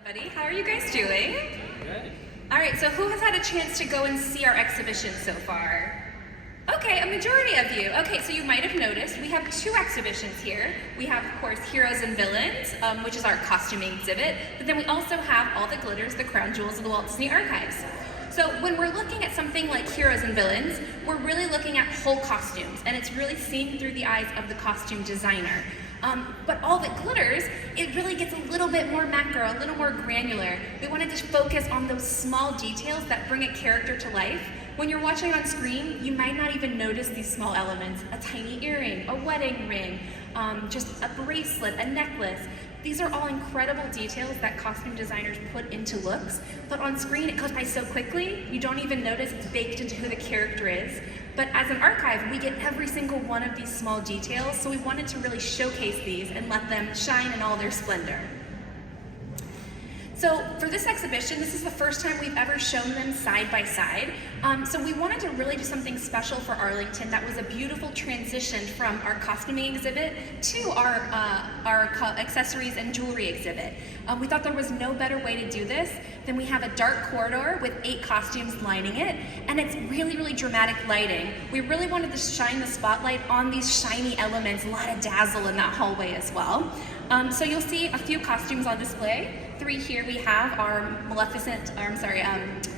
Everybody, how are you guys doing? Good. All right, so who has had a chance to go and see our exhibition so far? Okay, a majority of you. Okay, so you might have noticed we have two exhibitions here. We have, of course, Heroes and Villains, which is our costuming exhibit, but then we also have all the glitters, the crown jewels of the Walt Disney Archives. So when we're looking at something like Heroes and Villains, we're really looking at whole costumes, and it's really seen through the eyes of the costume designer. But all that glitters, it really gets a little bit more macro, a little more granular. We wanted to focus on those small details that bring a character to life. When you're watching on screen, you might not even notice these small elements. A tiny earring, a wedding ring, just a bracelet, a necklace. These are all incredible details that costume designers put into looks, but on screen it goes by so quickly, you don't even notice it's baked into who the character is. But as an archive, we get every single one of these small details, so we wanted to really showcase these and let them shine in all their splendor. So for this exhibition, this is the first time we've ever shown them side by side. So we wanted to really do something special for Arlington that was a beautiful transition from our costuming exhibit to our accessories and jewelry exhibit. We thought there was no better way to do this than we have a dark corridor with 8 costumes lining it, and it's really, really dramatic lighting. We really wanted to shine the spotlight on these shiny elements, a lot of dazzle in that hallway as well. So you'll see a few costumes on display. 3 here we have our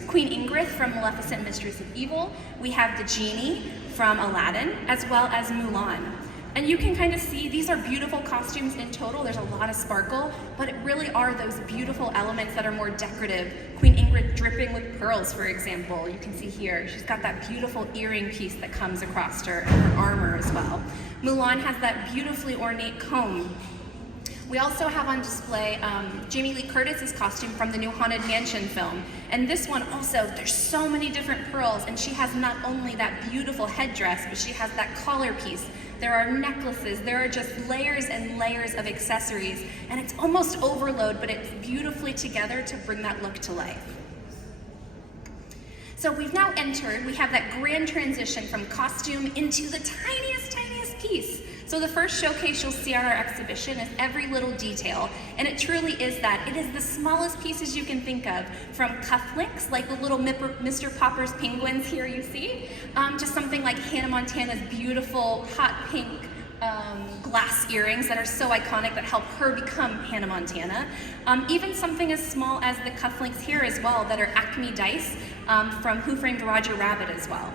Queen Ingrid from Maleficent, Mistress of Evil. We have the Genie from Aladdin, as well as Mulan. And you can kind of see these are beautiful costumes in total. There's a lot of sparkle, but it really are those beautiful elements that are more decorative. Queen Ingrid dripping with pearls, for example. You can see here, she's got that beautiful earring piece that comes across her and her armor as well. Mulan has that beautifully ornate comb. We also have on display Jamie Lee Curtis's costume from the new Haunted Mansion film. And this one also, there's so many different pearls, and she has not only that beautiful headdress, but she has that collar piece. There are necklaces, there are just layers and layers of accessories, and it's almost overload, but it's beautifully together to bring that look to life. So we've now entered, we have that grand transition from costume into the tiniest piece. So the first showcase you'll see on our exhibition is every little detail, and it truly is that. It is the smallest pieces you can think of, from cufflinks, like the little Mr. Popper's penguins here you see, to something like Hannah Montana's beautiful hot pink glass earrings that are so iconic that help her become Hannah Montana. Even something as small as the cufflinks here as well that are Acme dice from Who Framed Roger Rabbit as well.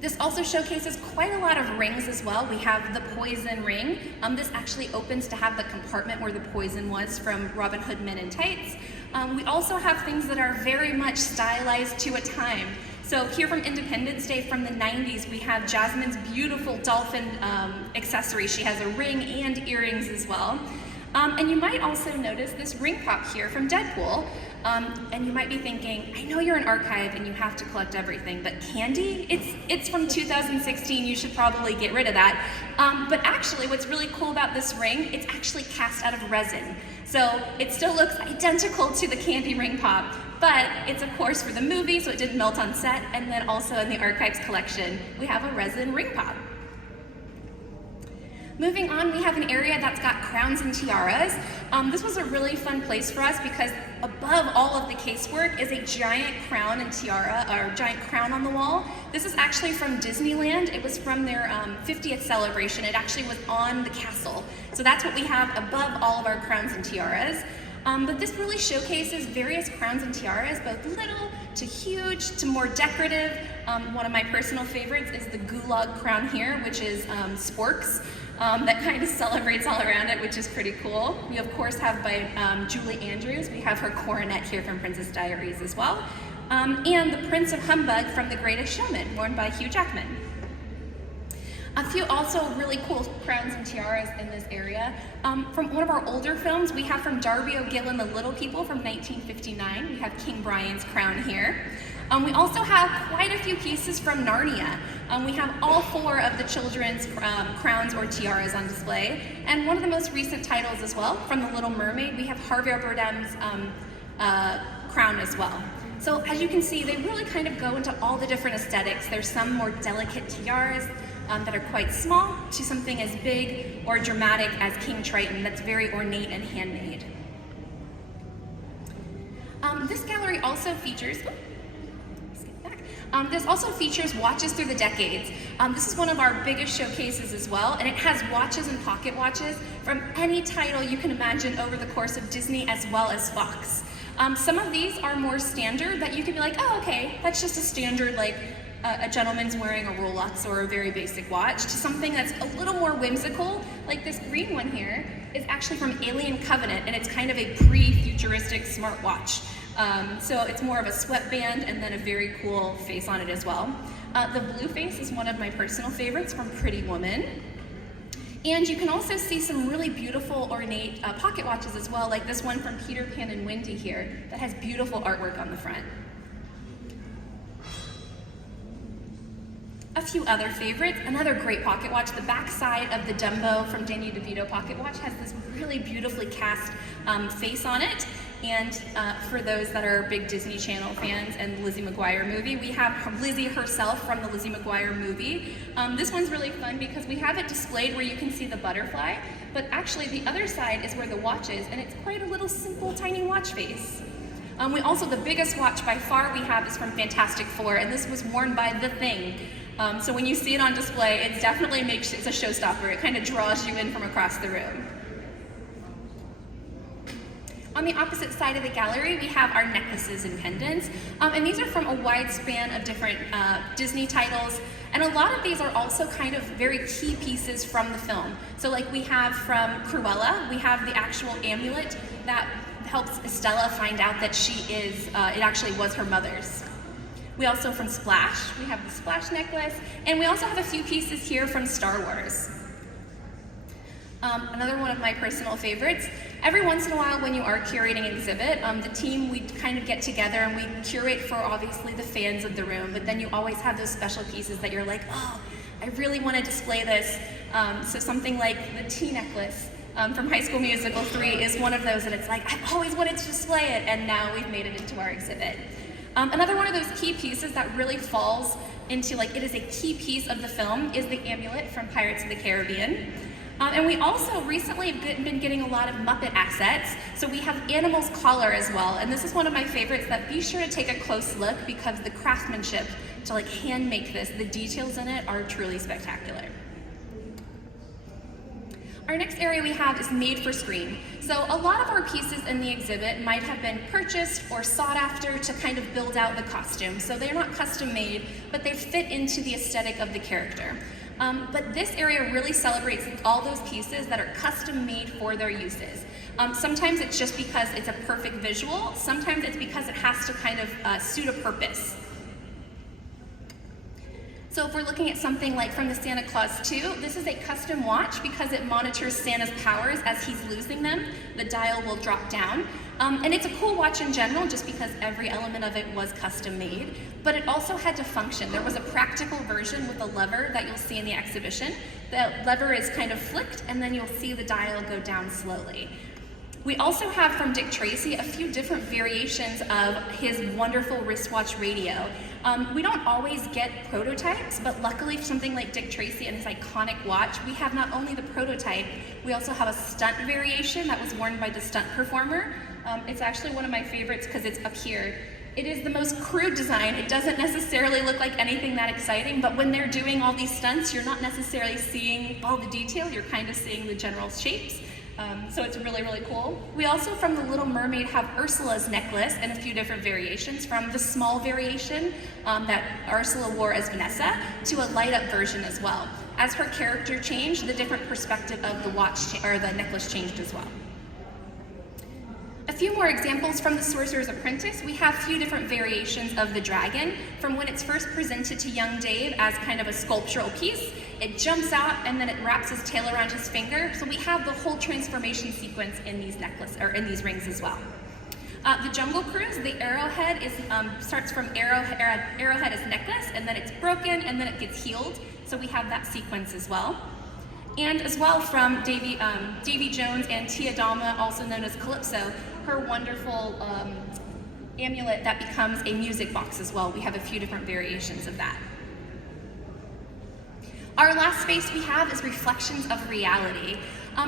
This also showcases quite a lot of rings as well. We have the poison ring. This actually opens to have the compartment where the poison was from Robin Hood Men in Tights. We also have things that are very much stylized to a time. So here from Independence Day from the 90s, we have Jasmine's beautiful dolphin accessory. She has a ring and earrings as well. And you might also notice this ring pop here from Deadpool. And you might be thinking, I know you're an archive and you have to collect everything, but candy? It's from 2016, you should probably get rid of that. But actually, what's really cool about this ring, it's actually cast out of resin. So it still looks identical to the candy ring pop, but it's of course for the movie, so it didn't melt on set, and then also in the archives collection, we have a resin ring pop. Moving on, we have an area that's got crowns and tiaras. This was a really fun place for us because above all of the casework is a giant crown and tiara, or giant crown on the wall. This is actually from Disneyland. It was from their 50th celebration. It actually was on the castle. So that's what we have above all of our crowns and tiaras. But this really showcases various crowns and tiaras, both little to huge to more decorative. One of my personal favorites is the Gulag crown here, which is sporks. That kind of celebrates all around it, which is pretty cool. We of course have by Julie Andrews, we have her coronet here from Princess Diaries as well. And the Prince of Humbug from The Greatest Showman, worn by Hugh Jackman. A few also really cool crowns and tiaras in this area. From one of our older films, we have from Darby O'Gill and the Little People from 1959. We have King Brian's crown here. We also have quite a few pieces from Narnia. We have all 4 of the children's crowns or tiaras on display. And one of the most recent titles as well, from The Little Mermaid, we have Javier Bardem's crown as well. So as you can see, they really kind of go into all the different aesthetics. There's some more delicate tiaras that are quite small, to something as big or dramatic as King Triton that's very ornate and handmade. This gallery also features, this also features watches through the decades. This is one of our biggest showcases as well, and it has watches and pocket watches from any title you can imagine over the course of Disney as well as Fox. Some of these are more standard that you can be like, oh, okay, that's just a standard, like a gentleman's wearing a Rolex or a very basic watch, to something that's a little more whimsical, like this green one here is actually from Alien Covenant, and it's kind of a pre-futuristic smartwatch. So it's more of a sweatband and then a very cool face on it as well. The blue face is one of my personal favorites from Pretty Woman. And you can also see some really beautiful ornate pocket watches as well, like this one from Peter Pan and Wendy here that has beautiful artwork on the front. A few other favorites, another great pocket watch, the back side of the Dumbo from Danny DeVito pocket watch has this really beautifully cast face on it. And for those that are big Disney Channel fans and the Lizzie McGuire movie, we have Lizzie herself from the Lizzie McGuire movie. This one's really fun because we have it displayed where you can see the butterfly, but actually the other side is where the watch is, and it's quite a little simple tiny watch face. We also, the biggest watch by far we have is from Fantastic Four, and this was worn by The Thing. So when you see it on display, it definitely makes it's a showstopper. It kind of draws you in from across the room. On the opposite side of the gallery, we have our necklaces and pendants, and these are from a wide span of different Disney titles, and a lot of these are also kind of very key pieces from the film. So like we have from Cruella, we have the actual amulet that helps Estella find out that she is, it actually was her mother's. We also, from Splash, we have the Splash necklace, and we also have a few pieces here from Star Wars. Another one of my personal favorites, every once in a while when you are curating an exhibit, the team, we kind of get together and we curate for obviously the fans of the room, but then you always have those special pieces that you're like, oh, I really want to display this. So something like the tea necklace from High School Musical 3 is one of those that it's like, I've always wanted to display it, and now we've made it into our exhibit. Another one of those key pieces that really falls into, like, it is a key piece of the film is the amulet from Pirates of the Caribbean. And we also recently have been getting a lot of Muppet assets. So we have Animal's collar as well. And this is one of my favorites that be sure to take a close look because the craftsmanship to like hand make this, the details in it are truly spectacular. Our next area we have is made for screen. So a lot of our pieces in the exhibit might have been purchased or sought after to kind of build out the costume. So they're not custom made, but they fit into the aesthetic of the character. But this area really celebrates all those pieces that are custom made for their uses. Sometimes it's just because it's a perfect visual, sometimes it's because it has to kind of suit a purpose. So if we're looking at something like from the Santa Claus 2, this is a custom watch because it monitors Santa's powers as he's losing them. The dial will drop down. And it's a cool watch in general just because every element of it was custom made, but it also had to function. There was a practical version with a lever that you'll see in the exhibition. The lever is kind of flicked and then you'll see the dial go down slowly. We also have from Dick Tracy a few different variations of his wonderful wristwatch radio. We don't always get prototypes, but luckily for something like Dick Tracy and his iconic watch, we have not only the prototype, we also have a stunt variation that was worn by the stunt performer. It's actually one of my favorites because it's up here. It is the most crude design. It doesn't necessarily look like anything that exciting, but when they're doing all these stunts, you're not necessarily seeing all the detail, you're kind of seeing the general shapes. So it's really, really cool. We also, from The Little Mermaid, have Ursula's necklace and a few different variations, from the small variation that Ursula wore as Vanessa to a light-up version as well. As her character changed, the different perspective of the watch or the necklace changed as well. A few more examples from The Sorcerer's Apprentice. We have a few different variations of the dragon from when it's first presented to young Dave as kind of a sculptural piece. It jumps out and then it wraps his tail around his finger. So we have the whole transformation sequence in these in these rings as well. The Jungle Cruise, the arrowhead starts from arrowhead as necklace, and then it's broken and then it gets healed. So we have that sequence as well. And as well from Davy Jones and Tia Dalma, also known as Calypso, her wonderful amulet that becomes a music box as well. We have a few different variations of that. Our last space we have is Reflections of Reality.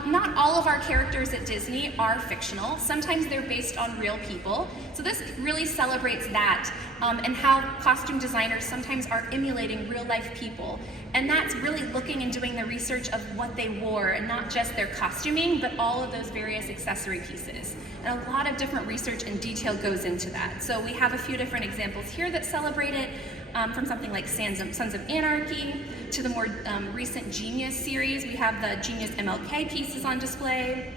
Not all of our characters at Disney are fictional. Sometimes they're based on real people. So this really celebrates that and how costume designers sometimes are emulating real life people. And that's really looking and doing the research of what they wore, and not just their costuming, but all of those various accessory pieces. And a lot of different research and detail goes into that. So we have a few different examples here that celebrate it, from something like Sons of Anarchy to the more recent Genius series. We have the Genius MLK pieces on display.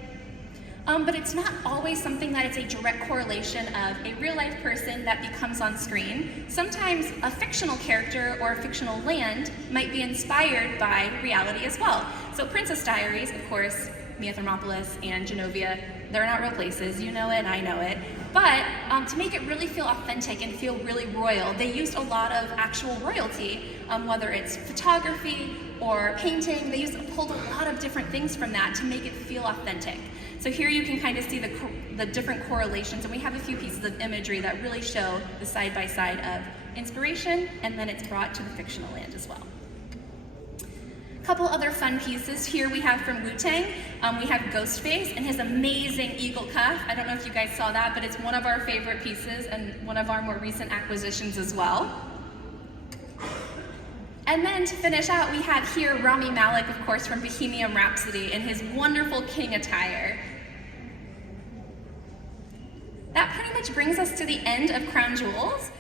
But it's not always something that it's a direct correlation of a real life person that becomes on screen. Sometimes a fictional character or a fictional land might be inspired by reality as well. So Princess Diaries, of course, Mia Thermopolis and Genovia, they're not real places, you know it, I know it. But to make it really feel authentic and feel really royal, they used a lot of actual royalty, whether it's photography or painting. They pulled a lot of different things from that to make it feel authentic. So here you can kind of see the different correlations, and we have a few pieces of imagery that really show the side-by-side of inspiration, and then it's brought to the fictional land as well. A couple other fun pieces here we have from Wu-Tang. We have Ghostface and his amazing eagle cuff. I don't know if you guys saw that, but it's one of our favorite pieces and one of our more recent acquisitions as well. And then to finish out, we have here Rami Malek, of course, from Bohemian Rhapsody in his wonderful king attire. That pretty much brings us to the end of Crown Jewels.